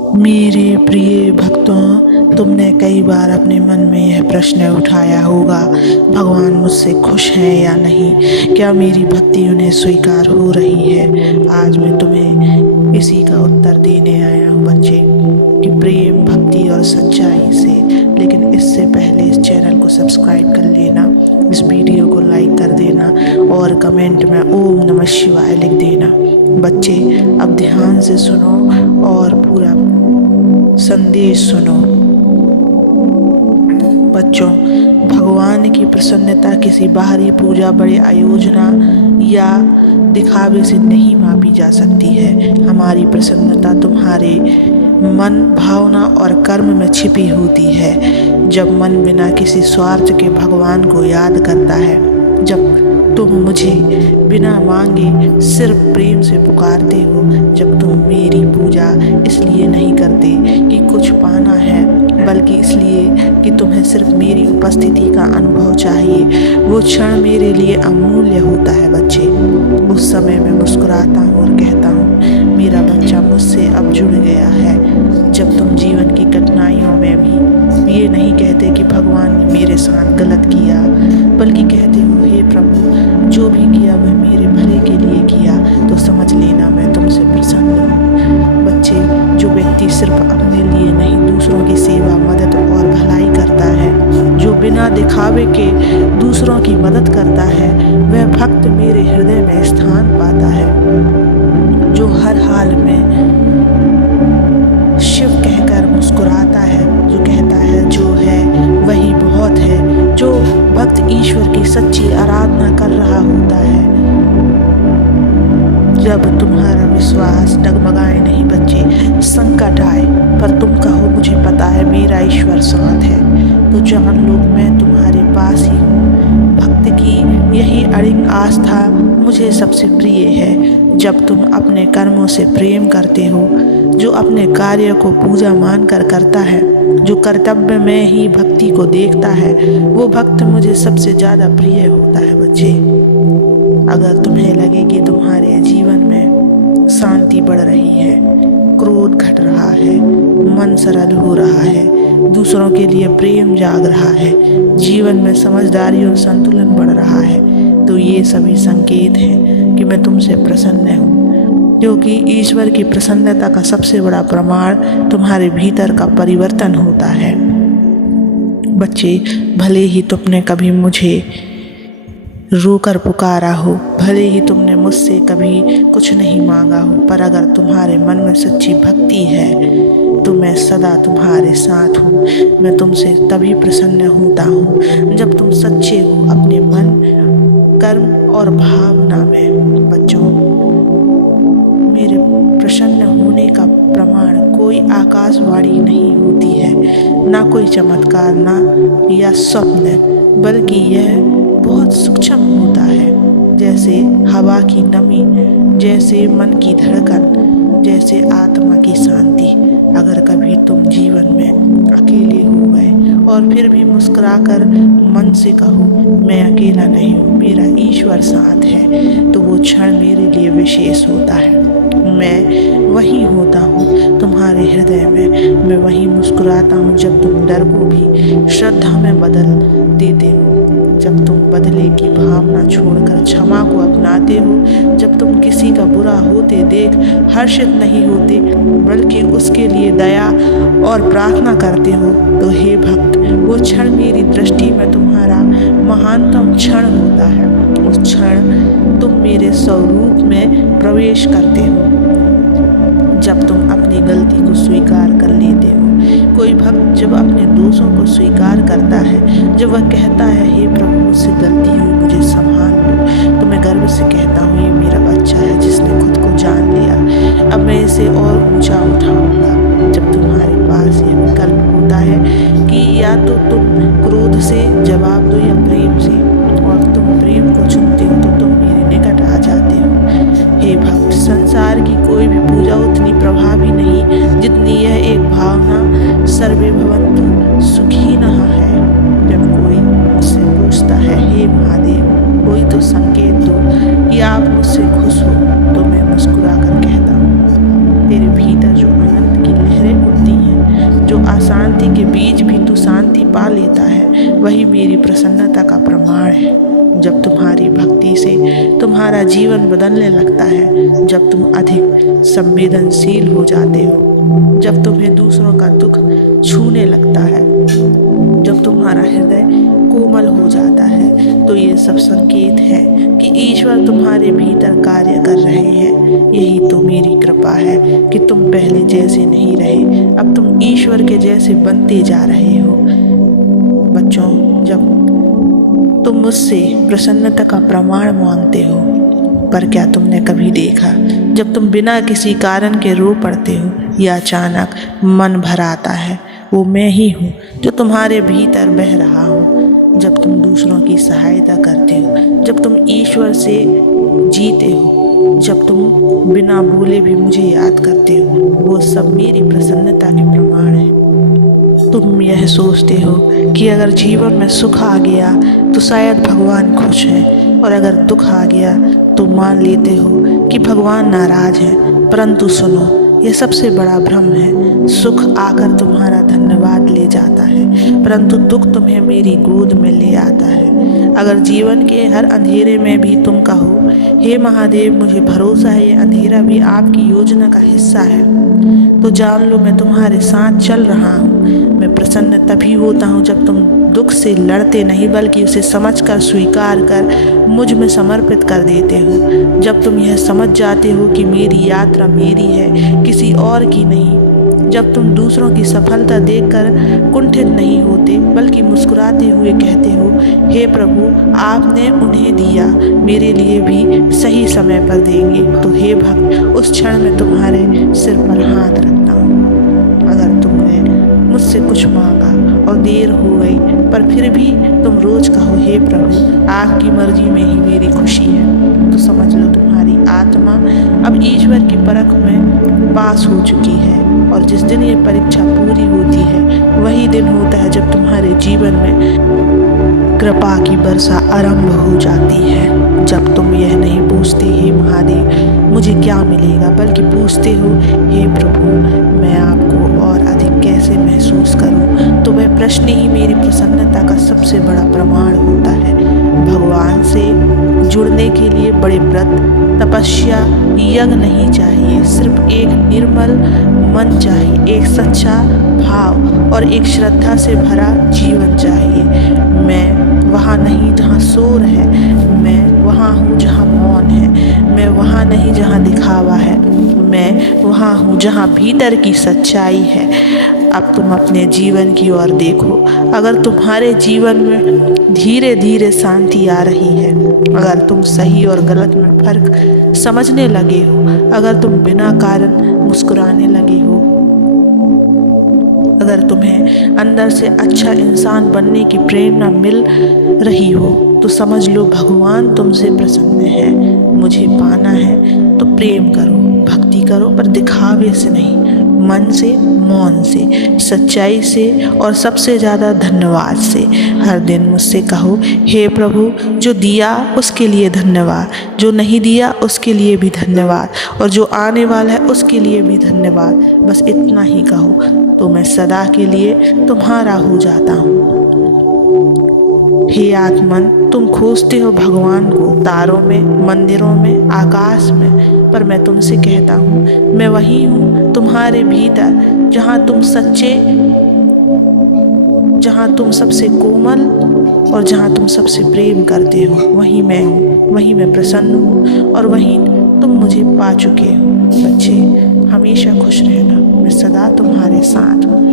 मेरे प्रिय भक्तों, तुमने कई बार अपने मन में यह प्रश्न उठाया होगा, भगवान मुझसे खुश हैं या नहीं? क्या मेरी भक्ति उन्हें स्वीकार हो रही है? आज मैं तुम्हें इसी का उत्तर देने आया हूँ बच्चे, कि प्रेम, भक्ति और सच्चाई से। लेकिन इससे पहले इस चैनल को सब्सक्राइब कर लेना, इस वीडियो को लाइक कर देना और कमेंट में ओम नमः शिवाय लिख देना। बच्चे, अब ध्यान से सुनो और पूरा संदेश सुनो। बच्चों, भगवान की प्रसन्नता किसी बाहरी पूजा, बड़े आयोजना या दिखावे से नहीं मापी जा सकती है। हमारी प्रसन्नता तुम्हारे मन, भावना और कर्म में छिपी होती है। जब मन बिना किसी स्वार्थ के भगवान को याद करता है, जब तुम मुझे बिना मांगे सिर्फ प्रेम से पुकारते हो, जब तुम मेरी पूजा इसलिए नहीं करते कि कुछ पाना है, बल्कि इसलिए कि तुम्हें सिर्फ मेरी उपस्थिति का अनुभव चाहिए, वो क्षण मेरे लिए अमूल्य होता है बच्चे। उस समय मैं मुस्कुराता हूँ और कहता हूँ, मेरा बच्चा मुझसे अब जुड़ गया है। जब तुम जीवन की कठिनाइयों में भी ये नहीं कहते कि भगवान ने मेरे साथ गलत किया, बल्कि कहते हो, हे प्रभु, जो भी किया वह मेरे भले के लिए किया, तो समझ लेना मैं तुमसे प्रसन्न हूँ। बच्चे, जो व्यक्ति सिर्फ अपने लिए नहीं, दूसरों की सेवा, मदद और भलाई करता है, जो बिना दिखावे के दूसरों की मदद करता है, वह भक्त मेरे हृदय में स्थान पाता है। जो हर हाल में शिव कहकर मुस्कुराता है, जो कहता है जो है वही बहुत है, जो भक्त ईश्वर की सच्ची आराधना कर रहा होता है। जब तुम्हारा विश्वास डगमगाए नहीं बच्चे, संकट आए पर तुम कहो, मुझे पता है मेरा ईश्वर साथ है, तो जान लो मैं तुम्हारे पास ही हूँ। भक्त की यही अड़िग आस्था मुझे सबसे प्रिय है। जब तुम अपने कर्मों से प्रेम करते हो, जो अपने कार्य को पूजा मानकर करता है, जो कर्तव्य में ही भक्ति को देखता है, वो भक्त मुझे सबसे ज़्यादा प्रिय होता है बच्चे। अगर तुम्हें लगे कि तुम्हारे जीवन में शांति बढ़ रही है, क्रोध घट रहा है, मन सरल हो रहा है, दूसरों के लिए प्रेम जाग रहा है, जीवन में समझदारी और संतुलन बढ़ रहा है, तो ये सभी संकेत हैं कि मैं तुमसे प्रसन्न हूँ। क्योंकि ईश्वर की प्रसन्नता का सबसे बड़ा प्रमाण तुम्हारे भीतर का परिवर्तन होता है। बच्चे, भले ही तुमने कभी मुझे रोकर पुकारा हो, भले ही तुमने मुझसे कभी कुछ नहीं मांगा हो, पर अगर तुम्हारे मन में सच्ची भक्ति है तो मैं सदा तुम्हारे साथ हूँ। मैं तुमसे तभी प्रसन्न होता हूँ जब तुम सच्चे हो अपने मन, कर्म और भावना में। बच्चों, मेरे प्रसन्न होने का प्रमाण कोई आकाशवाणी नहीं होती है, ना कोई चमत्कार, ना या स्वप्न, बल्कि यह बहुत सूक्ष्म होता है। जैसे हवा की नमी, जैसे मन की धड़कन, जैसे आत्मा की शांति। अगर कभी तुम जीवन में अकेले हो गए और फिर भी मुस्कुराकर मन से कहो, मैं अकेला नहीं हूँ, मेरा ईश्वर साथ है, तो वो क्षण मेरे लिए विशेष होता है। मैं वही होता हूँ तुम्हारे हृदय में, मैं वही मुस्कुराता हूँ जब तुम डर को भी श्रद्धा में बदल देते हो, जब तुम बदले की भावना छोड़कर क्षमा को अपनाते हो, जब तुम किसी का बुरा होते देख हर्षित नहीं होते, बल्कि उसके लिए दया और प्रार्थना करते हो, तो हे भक्त, वो क्षण मेरी दृष्टि में तुम्हारा महानतम क्षण होता है। उस क्षण तुम मेरे स्वरूप में प्रवेश करते हो, जब तुम अपनी गलती को स्वीकार कर लेते हो। कोई भक्त जब अपने दोषों को स्वीकार करता है, जब वह कहता है, हे प्रभु, मुझसे गलती हुई, मुझे संभाल लो, तो मैं गर्व से कहता हूँ, ये मेरा बच्चा है जिसने खुद को जान लिया, अब मैं इसे और ऊंचा उठाऊंगा। जब तुम्हारे पास यह विकल्प होता है कि या तो तुम क्रोध से जवाब दो या प्रेम से, और तुम प्रेम को चुनते हो तो तुम मेरे निकट आ जाते हो। हे भक्त, संसार की कोई भी पूजा उतनी प्रभावी नहीं जितनी यह एक भावना, सर्वे भवन्तु सुखिनः है। जब कोई मुझसे पूछता है, हे महादेव, कोई तो संकेत दो कि आप मुझसे खुश हो, तो मैं मुस्कुरा कर कहता हूँ, तेरे भीतर जो आनंद की लहरें अशांति के बीच भी तू शांति पा लेता है, वही मेरी प्रसन्नता का प्रमाण है। जब तुम्हारी भक्ति से तुम्हारा जीवन बदलने लगता है, जब तुम अधिक संवेदनशील हो जाते हो, जब तुम्हें दूसरों का दुख छूने लगता है, जब तुम्हारा हृदय कोमल हो जाता है, तो ये सब संकेत है कि ईश्वर तुम्हारे भीतर कार्य कर रहे हैं। यही तो मेरी कृपा है कि तुम पहले जैसे नहीं रहे, अब तुम ईश्वर के जैसे बनते जा रहे हो। बच्चों, जब तुम मुझसे प्रसन्नता का प्रमाण मांगते हो, पर क्या तुमने कभी देखा जब तुम बिना किसी कारण के रो पड़ते हो या अचानक मन भर आता है, वो मैं ही हूँ जो तुम्हारे भीतर बह रहा हूँ। जब तुम दूसरों की सहायता करते हो, जब तुम ईश्वर से जीते हो, जब तुम बिना बोले भी मुझे याद करते हो, वो सब मेरी प्रसन्नता के प्रमाण है। तुम यह सोचते हो कि अगर जीवन में सुख आ गया तो शायद भगवान खुश है, और अगर दुख आ गया तो मान लेते हो कि भगवान नाराज है। परंतु सुनो, यह सबसे बड़ा भ्रम है। सुख आकर तुम्हारा धन्यवाद ले जाता है, परंतु दुख तुम्हें मेरी गोद में ले आता है। अगर जीवन के हर अंधेरे में भी तुम कहो, हे महादेव, मुझे भरोसा है ये अंधेरा भी आपकी योजना का हिस्सा है, तो जान लो मैं तुम्हारे साथ चल रहा हूँ। मैं प्रसन्न तभी होता हूँ जब तुम दुख से लड़ते नहीं, बल्कि उसे समझकर स्वीकार कर मुझ में समर्पित कर देते हो। जब तुम यह समझ जाते हो कि मेरी यात्रा मेरी है, किसी और की नहीं। जब तुम दूसरों की सफलता देखकर कुंठित नहीं होते, बल्कि मुस्कुराते हुए कहते हो, हे प्रभु, आपने उन्हें दिया, मेरे लिए भी सही समय पर देंगे। तो हे भक्त, उस क्षण में तुम्हारे सिर पर हाथ रखता हूँ। अगर तुमने मुझसे कुछ मांगा और देर हो गई, पर फिर भी तुम रोज कहो, हे प्रभु, आपकी मर्जी में ही मेरी खुशी है, तो समझ लो तुम्हारी आत्मा अब ईश्वर की परख में पास हो चुकी है। और जिस दिन ये परीक्षा पूरी होती है, वही दिन होता है जब तुम्हारे जीवन में कृपा की वर्षा आरंभ हो जाती है। जब तुम यह नहीं पूछते, हे महादेव, मुझे क्या मिलेगा, बल्कि पूछते हो, हे प्रभु, मैं आपको और अधिक कैसे महसूस करूं, तो वह प्रश्न ही मेरी प्रसन्नता का सबसे बड़ा प्रमाण होता है। भगवान से जुड़ने के लिए बड़े व्रत, तपस्या, यज्ञ नहीं चाहिए, सिर्फ एक निर्मल मन चाहिए, एक सच्चा भाव और एक श्रद्धा से भरा जीवन चाहिए। मैं वहाँ नहीं जहाँ शोर है, मैं वहाँ हूँ जहाँ मौन है, मैं वहाँ नहीं जहाँ दिखावा है, मैं वहाँ हूँ जहाँ भीतर की सच्चाई है। अब तुम अपने जीवन की ओर देखो। अगर तुम्हारे जीवन में धीरे धीरे शांति आ रही है, अगर तुम सही और गलत में फर्क समझने लगे हो, अगर तुम बिना कारण मुस्कुराने लगे हो, अगर तुम्हें अंदर से अच्छा इंसान बनने की प्रेरणा मिल रही हो, तो समझ लो भगवान तुमसे प्रसन्न है। मुझे पाना है तो प्रेम करो, भक्ति करो, पर दिखावे से नहीं, मन से, मौन से, सच्चाई से और सबसे ज़्यादा धन्यवाद से। हर दिन मुझसे कहो, हे प्रभु, जो दिया उसके लिए धन्यवाद, जो नहीं दिया उसके लिए भी धन्यवाद, और जो आने वाला है उसके लिए भी धन्यवाद। बस इतना ही कहो तो मैं सदा के लिए तुम्हारा हो जाता हूँ। हे आत्मन, तुम खोजते हो भगवान को तारों में, मंदिरों में, आकाश में, पर मैं तुमसे कहता हूँ, मैं वही हूँ तुम्हारे भीतर, जहाँ तुम सच्चे, जहाँ तुम सबसे कोमल और जहाँ तुम सबसे प्रेम करते हो, वही मैं हूँ, वही मैं प्रसन्न हूँ, और वही तुम मुझे पा चुके हो। बच्चे, हमेशा खुश रहना, मैं सदा तुम्हारे साथ हूँ।